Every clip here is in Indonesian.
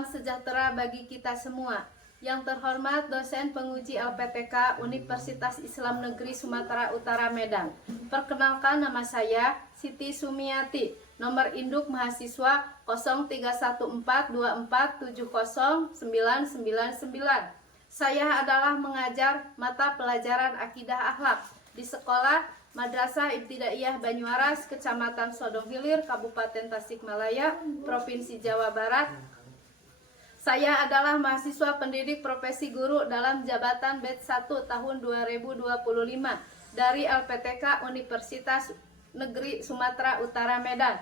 salam sejahtera bagi kita semua. Yang terhormat dosen penguji LPTK Universitas Islam Negeri Sumatera Utara Medan. Perkenalkan, nama saya Siti Sumiati. Nomor induk mahasiswa 031424709999. Saya adalah mengajar mata pelajaran akidah akhlak di sekolah Madrasah Ibtidaiyah Banyuaras, Kecamatan Sodong Hilir, Kabupaten Tasikmalaya, Provinsi Jawa Barat. Saya adalah mahasiswa pendidik profesi guru dalam jabatan batch 1 tahun 2025 dari LPTK Universitas Negeri Sumatera Utara Medan.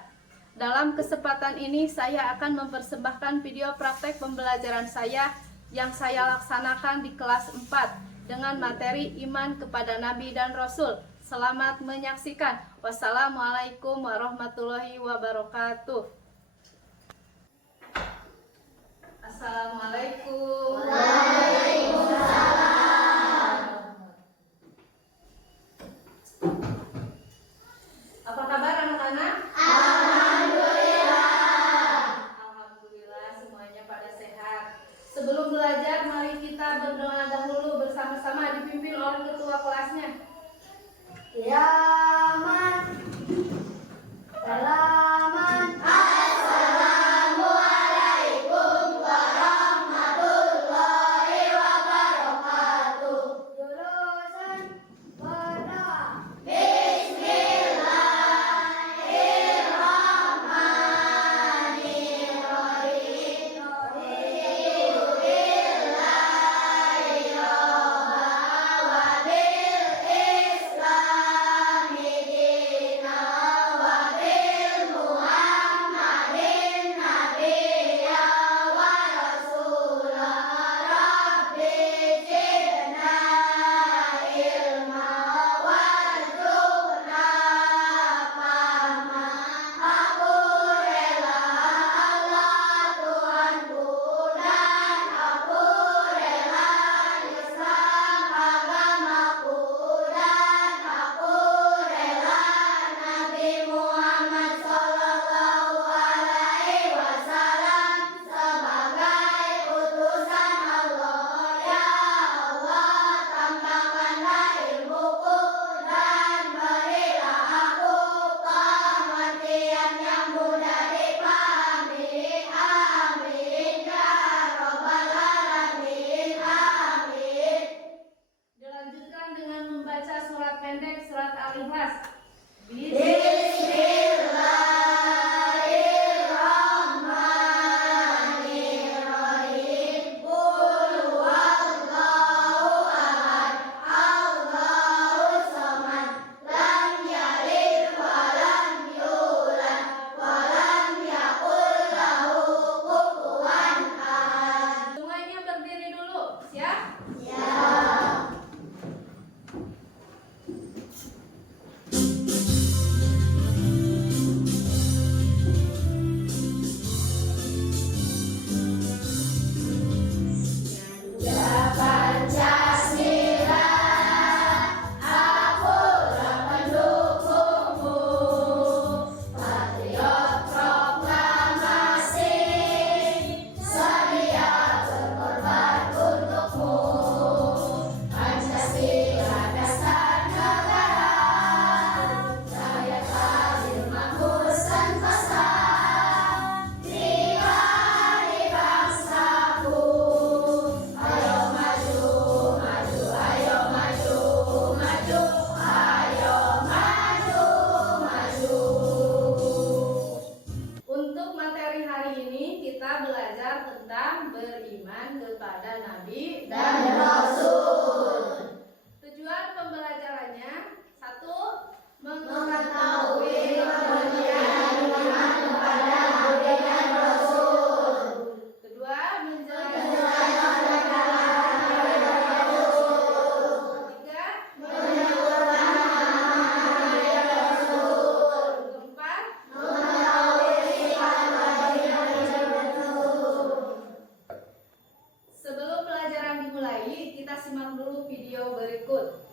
Dalam kesempatan ini saya akan mempersembahkan video praktek pembelajaran saya yang saya laksanakan di kelas 4 dengan materi iman kepada Nabi dan Rasul. Selamat menyaksikan. Wassalamualaikum warahmatullahi wabarakatuh. Assalamualaikum. Waalaikumsalam. Apa kabar anak-anak? Alhamdulillah. Alhamdulillah semuanya pada sehat. Sebelum belajar, mari kita berdoa dahulu bersama-sama dipimpin oleh ketua kelasnya. Ya man. Salaman. Assalamualaikum warahmatullahi wabarakatuh. Jurusan berdoa. Dilanjutkan dengan membaca surat pendek surat Al-Ikhlas. Bismillahirrahmanirrahim. Qul huwallahu ahad. Allahus samad. Lam yalid wa lam yulad wa lam yakul lahu kufuwan ahad. Semuanya berdiri dulu, siap? Ya. Ya Pancasila, akulah pendukungmu. Patriot proklamasi, sedia berkorban untukmu. Pancasila dasar negara, rakyat adil makmur sentosa. Nilai bangsaku, ayo maju, maju, ayo maju, maju, ayo maju, maju. Untuk materi hari ini kita belajar tentang beriman kepada Nabi Dan Rasul. Tujuan pembelajarannya: 1. Mengetahui pengertian iman kepada Nabi dan Rasul. 2. Menjelaskan. Menjelaskan Nabi dan Rasul. 3. Menyebutkan Nabi dan Rasul. 4. Mengetahui sifat Nabi dan Rasul. Sebelum pelajaran dimulai, kita simak dulu video berikut.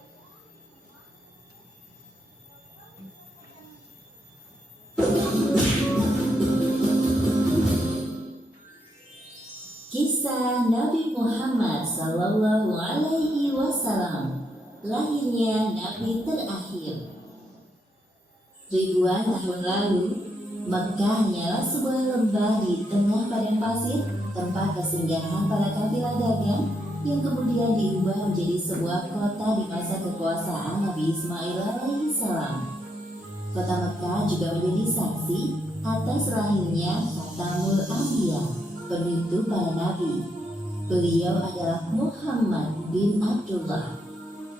Kisah Nabi Muhammad Sallallahu Alaihi Wasallam, lahirnya Nabi terakhir. Ribuan tahun lalu, Mekah hanyalah sebuah lembah di tengah padang pasir, tempat kesinggahan para kafilah dagang yang kemudian diubah menjadi sebuah kota di masa kekuasaan Nabi Ismail alaihissalam. Kota Mekah juga menjadi saksi atas lahirnya Khatamul Anbiya, penutup para nabi. Beliau adalah Muhammad bin Abdullah.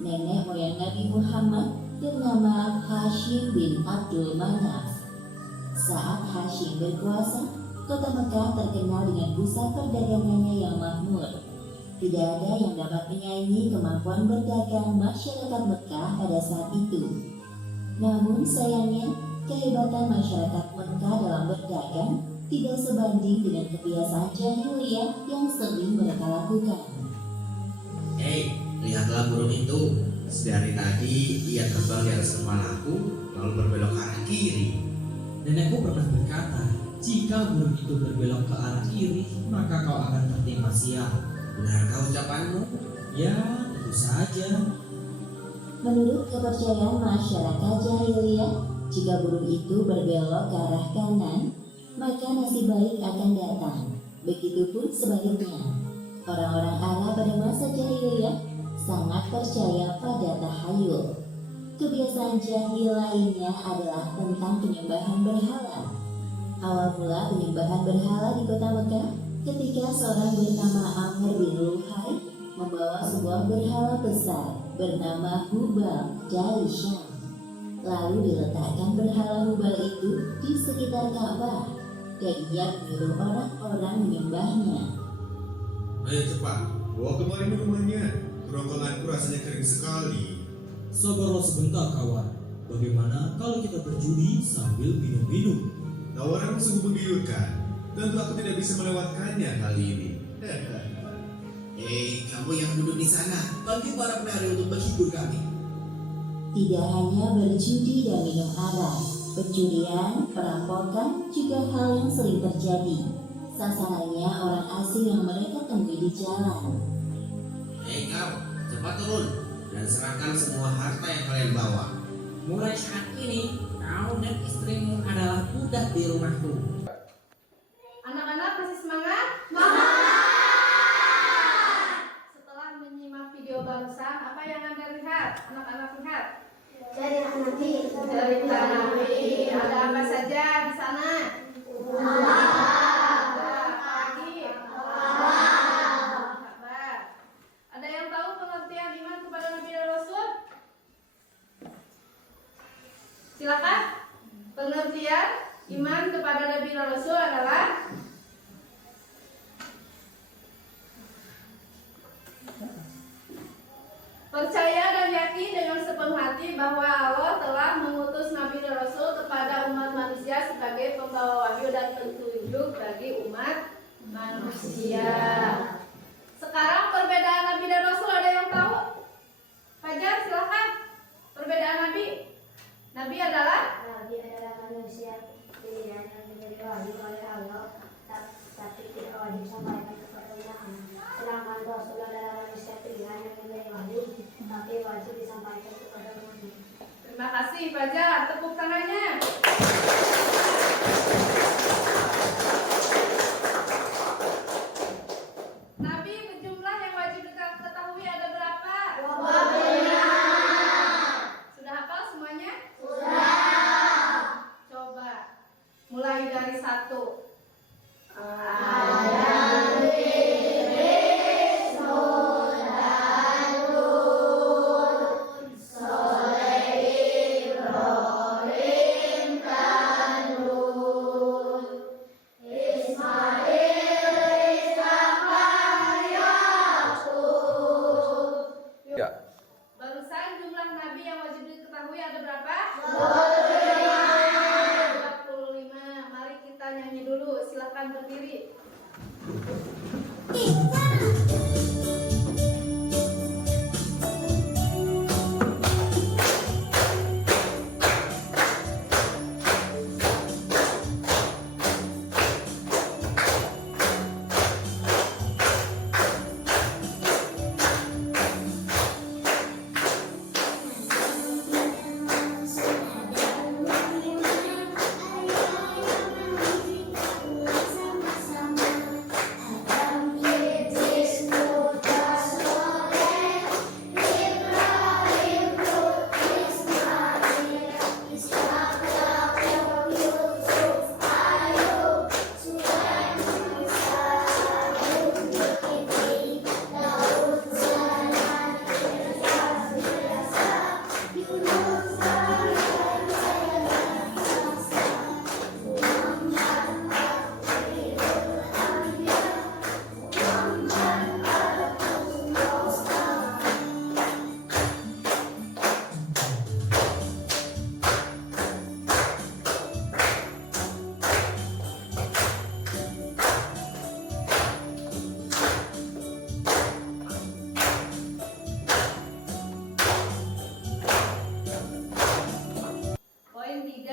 Nenek moyang Nabi Muhammad bernama Hashim bin Abdul Manaf. Saat Hashim berkuasa, kota Mekah terkenal dengan pusat perdagangannya yang makmur. Tidak ada yang dapat menyaingi kemampuan berdagang masyarakat Mekah pada saat itu. Namun sayangnya, kehebatan masyarakat Mekah dalam berdagang tidak sebanding dengan kebiasaan jahiliyah yang sering mereka lakukan. Hei, lihatlah burung itu. Dari tadi ia terbang di atas kepalaku, lalu berbelok ke arah kiri. Nenekku pernah berkata, jika burung itu berbelok ke arah kiri, maka kau akan tertimpa sial. Benarkah ucapanmu? Ya, tentu saja. Menurut kepercayaan masyarakat jahiliyah, jika burung itu berbelok ke arah kanan, maka nasib baik akan datang. Begitupun sebaliknya. Orang-orang Arab pada masa jahiliyah sangat percaya pada tahayul. Kebiasaan jahil lainnya adalah tentang penyembahan berhala. Awal mula penyembahan berhala di kota Mekah ketika seorang bernama Amr bin Luhai membawa sebuah berhala besar bernama Hubal dari Syam. Lalu diletakkan berhala Hubal itu di sekitar Ka'bah dan ia menyuruh orang-orang menyembahnya. Ayo cepat, bawa kemari minumannya. Kerongkonganku rasanya kering sekali. Sabarlah sebentar kawan. Bagaimana kalau kita berjudi sambil minum-minum? Tawaranmu sungguh menggiurkan. Tentu aku tidak bisa melewatkannya kali ini. Hei, kamu yang duduk di sana, panggil para penari untuk menghibur kami. Tidak hanya berjudi dan minum arak, pencurian, perampokan juga hal yang sering terjadi. Sasarannya orang asing yang mereka temui di jalan. Hei kau, cepat turun dan serahkan semua harta yang kalian bawa. Mulai saat ini, kau dan istrimu adalah budak di rumahku. Anak-anak masih semangat? Setelah menyimak video barusan, apa yang Anda lihat? Anak-anak lihat? Cerita Nabi. Cerita Nabi. Ada apa saja di sana? Ada apa lagi? Kabar. Ada yang tahu pengertian iman kepada Nabi dan Rasul? Silakan. Pengertian iman kepada Nabi dan Rasul adalah percaya dan yakin dengan sepenuh hati bahwa Allah telah mengutus Nabi dan Rasul kepada umat manusia sebagai pembawa wahyu dan petunjuk bagi umat manusia. Sekarang perbedaan Nabi dan Rasul ada yang tahu? Fajar, silakan. Perbedaan Nabi. Nabi adalah manusia pilihan yang menjadi wahyu oleh Allah, tapi tidak wajib sampaikan kepadanya. Sedangkan Rasul adalah manusia pilihan yang menjadi wahyu, tapi wajib disampaikan kepada umatnya. Terima kasih Fajar, tepuk tangannya. Nabi berjumlah yang wajib diketahui ada berapa? 25. Sudah hafal semuanya? Sudah. Coba mulai dari 1.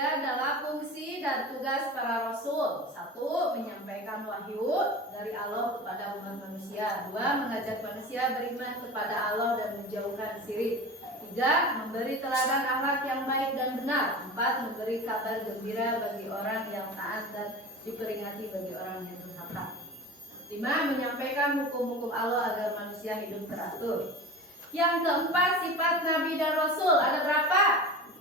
Belajar adalah fungsi dan tugas para rasul. 1. Menyampaikan wahyu dari Allah kepada umat manusia. 2. Mengajak manusia beriman kepada Allah dan menjauhkan syirik. 3. Memberi teladan akhlak yang baik dan benar. 4. Memberi kabar gembira bagi orang yang taat dan diperingati bagi orang yang durhaka. 5. Menyampaikan hukum-hukum Allah agar manusia hidup teratur. Yang keempat, sifat Nabi dan Rasul. Ada berapa?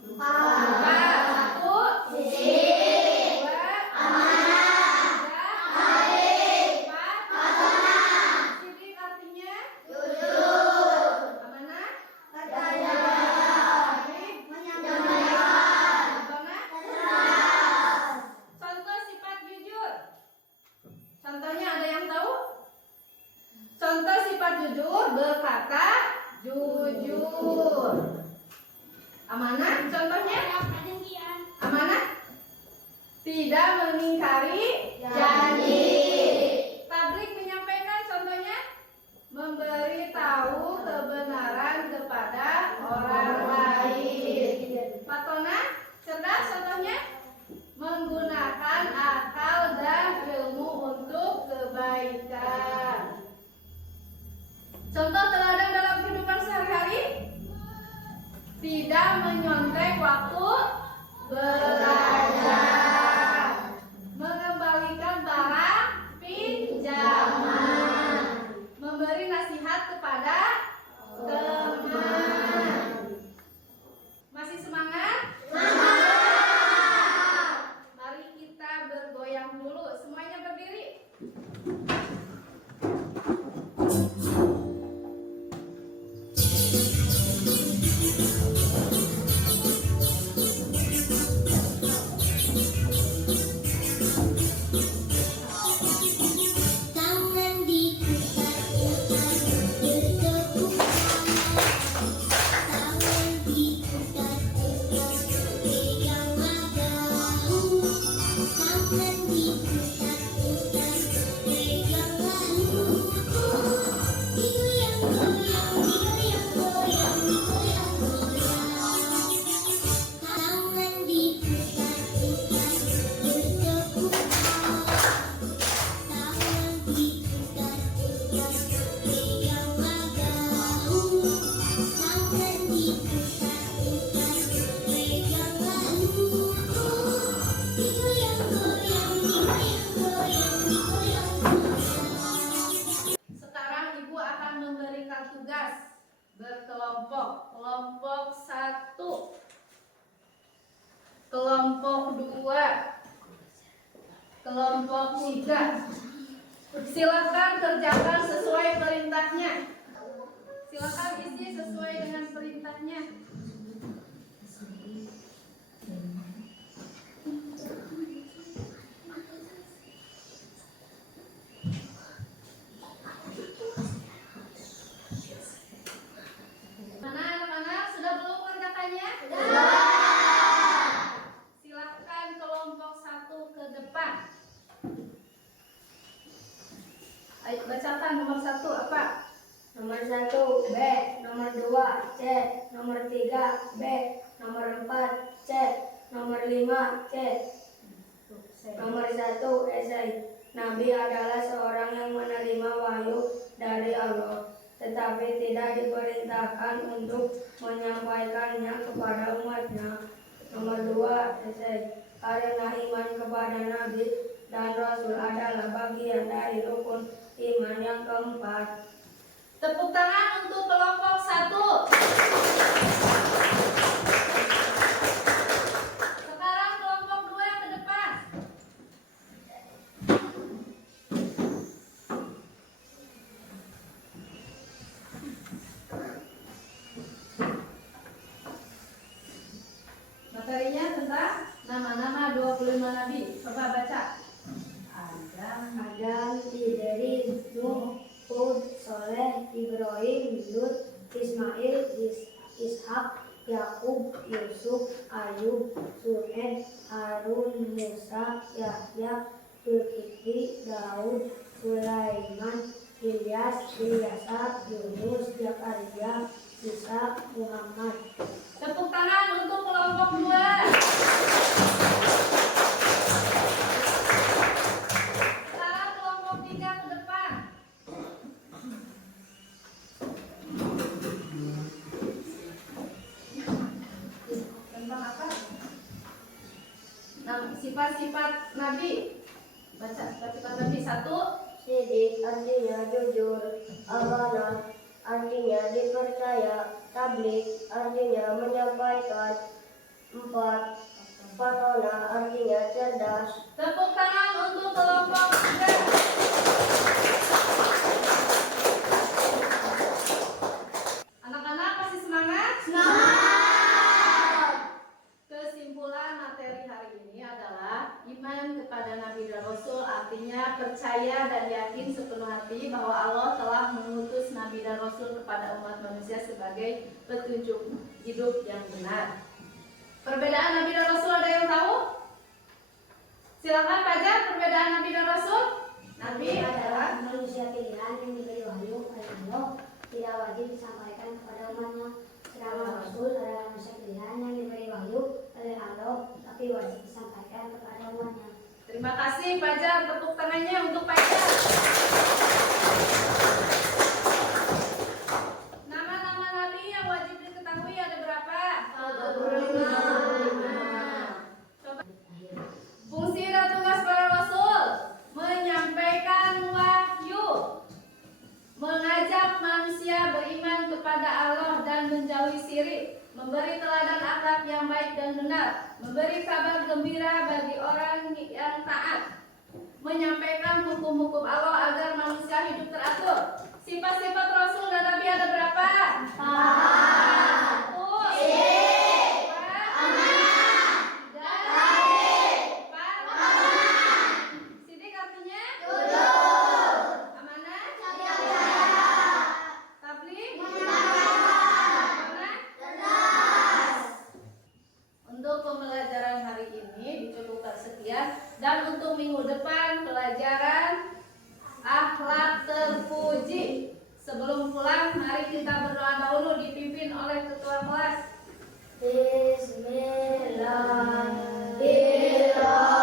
4. 1. Syirik. 2. Amanah. 3. Adil. 4. Syirik artinya jujur. Amanah percaya. Adil menyampaikan. Amanah jelas. Contoh sifat jujur. Contohnya ada yang tahu? Contoh sifat jujur, berkata jujur. Amanah contohnya? Amanah tidak mengingkari janji. Tablik menyampaikan contohnya? Memberi tahu kebenaran kepada orang lain. Patona cerdas contohnya? Menggunakan akal dan ilmu untuk kebaikan. Contoh teladan dalam kehidupan sehari-hari? Tidak menyontek waktu belajar. Mengembalikan barang pinjaman. Memberi nasihat kepada teman. Masih semangat? Semangat! Mari kita bergoyang dulu. Semuanya berdiri. Tangan diputar-putar bertepuk tangan. Tangan diputar-putar peganglah bahu. Tangan diputar-putar peganglah luku. Digoyang-goyang, digoyang-goyang, digoyang-goyang. Tangan diputar-putar bertepuk tangan diputar-putar peganglah bahu. Tangan diputar-putar peganglah luku. Digoyang-goyang, digoyang-goyang, digoyang-goyang. Sekarang Ibu akan memberikan tugas berkelompok. Kelompok 1, kelompok 2, kelompok 3. Silakan kerjakan sesuai perintahnya. Silakan isi sesuai dengan perintahnya. Mana anak-anak sudah belum kerjakannya? Silakan kelompok 1 ke depan. Ayo bacakan nomor 1 apa? Nomor 1 B, nomor 2 C, nomor 3 B, nomor 4 C, nomor 5 C. Nomor 1 esai. Nabi adalah seorang yang menerima wahyu dari Allah, tetapi tidak diperintahkan untuk menyampaikannya kepada umatnya. Nomor 2 esai. Karena iman kepada Nabi dan Rasul adalah bagian dari rukun iman yang keempat. Tepuk tangan untuk kelompok 1. Sekarang kelompok 2 ke depan. Materinya tentang nama-nama 25 nabi. Coba baca. Adam, Idris, Nuh, Hud, Soleh, Ibrahim, Lut, Ismail, Ishak, Yakub, Yusuf, Ayub, Suhaib, Harun, Musa, Yahya, Zulkifli, Daud, Sulaiman, Ilyas, Ilyasa, Yunus, Zakaria, Isa, Muhammad. Tepuk tangan untuk kelompok 2. Sifat-sifat Nabi. Baca sifat-sifat Nabi. 1. Sidik artinya jujur, amanah artinya dipercaya, tablik artinya menyampaikan, 4. Fatona artinya cerdas. Tepuk tangan untuk kelompok 3. Anak-anak masih semangat? Semangat! Kesimpulan materi hari ini adalah iman kepada Nabi dan Rasul artinya percaya dan yakin sepenuh hati bahwa Allah telah mengutus Nabi dan Rasul kepada umat manusia sebagai petunjuk hidup yang benar. Perbedaan Nabi dan Rasul ada yang tahu? Silakan Fajar, perbedaan Nabi dan Rasul. Nabi adalah manusia pilihan yang diberi wahyu oleh Allah, tidak wajib disampaikan kepada umatnya. Sedangkan Rasul adalah manusia pilihan yang diberi wahyu oleh Allah, tapi wajib disampaikan kepada umatnya. Terima kasih Fajar, tepuk tangannya untuk Fajar. Nama-nama Nabi yang wajib diketahui ada berapa? 45. Coba. Fungsi dan tugas para Rasul: menyampaikan wahyu, mengajak manusia beriman kepada Allah dan menjauhi syirik, memberi teladan akhlak yang baik dan benar, memberi kabar gembira bagi orang yang taat, menyampaikan hukum-hukum Allah agar manusia hidup teratur. Sifat-sifat Rasul dan Nabi ada berapa? 4. 1. Sidik artinya? Amanah? Tabligh? Untuk pembelajaran hari ini dicukupkan sekian, dan untuk minggu depan pelajaran akhlak terpuji. Sebelum pulang, mari kita berdoa dahulu dipimpin oleh ketua kelas. Bismillahirrahmanirrahim.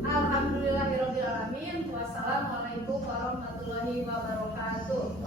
Alhamdulillahirobbilalamin. Wassalamualaikum warahmatullahi wabarakatuh.